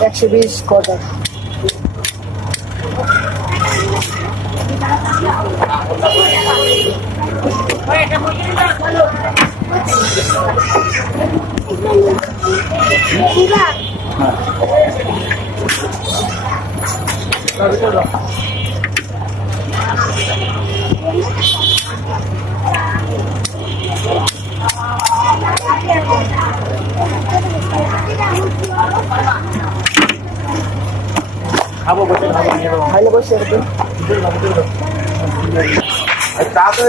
$120 quarter। খাবো বসে খাবো খাইলে বসে আর কি চা তো